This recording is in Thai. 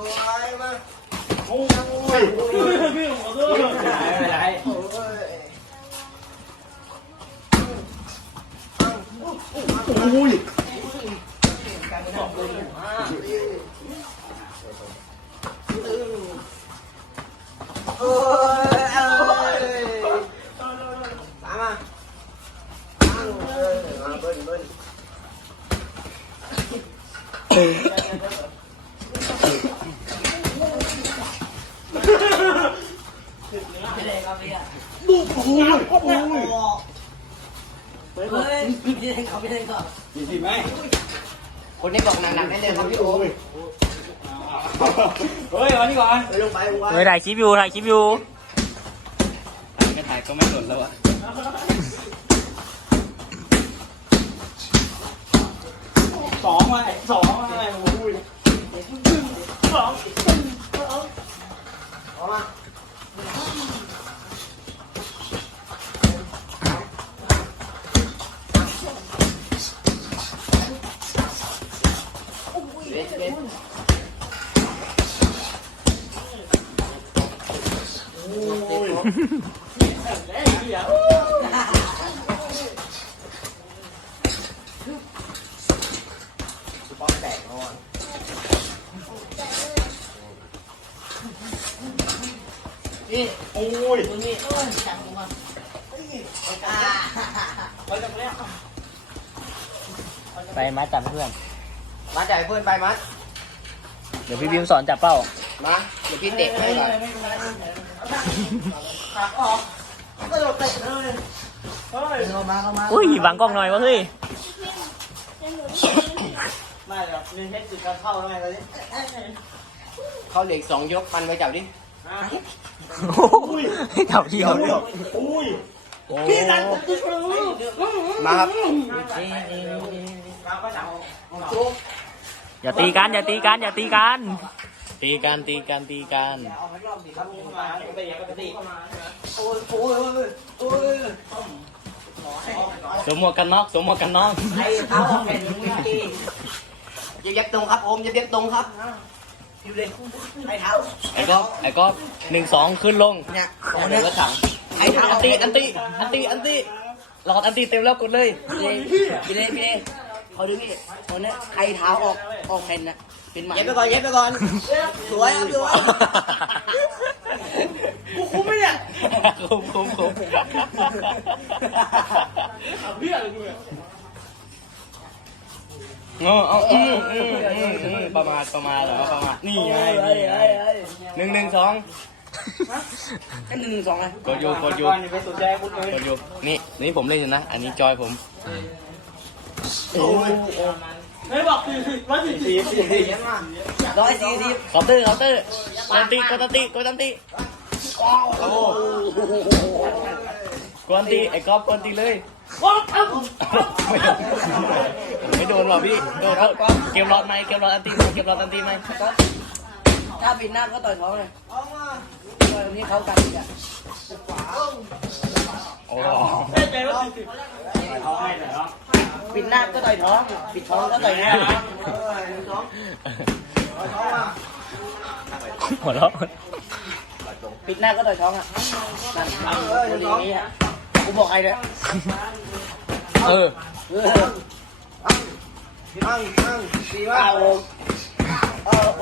วยมาโอ้ยพี่ขอโทษไม่ได้โอ้ยดูโอ้ยโอ้ยเฮ้ยพี่เล่นเขาพี่เล่นเขามีทีไหมคนนี้บอกหนักๆแน่เลยครับพี่โอ้ยเฮ้ยวันนี้ก่อนไปลงไปถ่ายคลิปอยู่ถ่ายคลิปอยู่ถ่ายก็ไม่หล่นแล้วอ่ะสองมาโอ้ยสองออกมานี่โอ้ยนี่จังมาไปมัดจับเพื่อนมาจ่ายเพื่อนไปมัดเดี๋ยวพี่บิวสอนจับเป้ามาเดี๋ยวพี่เตะให้ก่อนขับออกก็โดดเตะเลยเฮ้ยเข้ามาอุ้ยบังกล้องหน่อยวะเฮ้ยไม่หรอกมีเทคนิคการเข้าแล้วไงตอนนี้เข้าเหล็ก2 ยกมันไปจับดิจับเที่ยวพี่ดันมาครับอย่าตีกันตีกันตีกันสวมหมวกกันน็อกให้เท้าออกแผ่นอย่าเย็บตรงครับผมอย่าเย็บตรงครับอยู่เลยให้เท้าไอ้ก๊อฟ1-2ขึ้นลงเนี่ยเดี๋ยวรถถังให้เท้าอันตีหลอดอันตีเต็มแล้วกดเลยพี่เขาดึงนี่คนนี้ใครเท้าออกแผ่นน่ะเป็นหมาเย็บไปก่อนสวยครับกูคุ้มไหมเนี่ยคุ้มเบี้ยเลยกูเนี่ยเอาประมาทเหรอนี่ไง1-2 กัน1-2เลยกดอยู่นี่ผมเล่นอยู่นะอันนี้จอยผมไม่บอก140 เคาน์เตอร์กดตันตีกดตันตีไอ้ก๊อฟกดตีเลยไม่โดนหรอพี่โดนเกมรอดไหมอันตีไหมถ้าปิดหน้าก็ต่อยท้องเลยต่อยตรงนี้เขากันอีกอ่ะโอ้ปิดหน้าก็ต่อยท้องปิดท้องก็ต่อยหน้าหัวเราะปิดหน้าก็ต่อยท้องอ่ะนั่นอย่างนี้อ่ะกูบอกใครเลยตั้งดีมากโอ้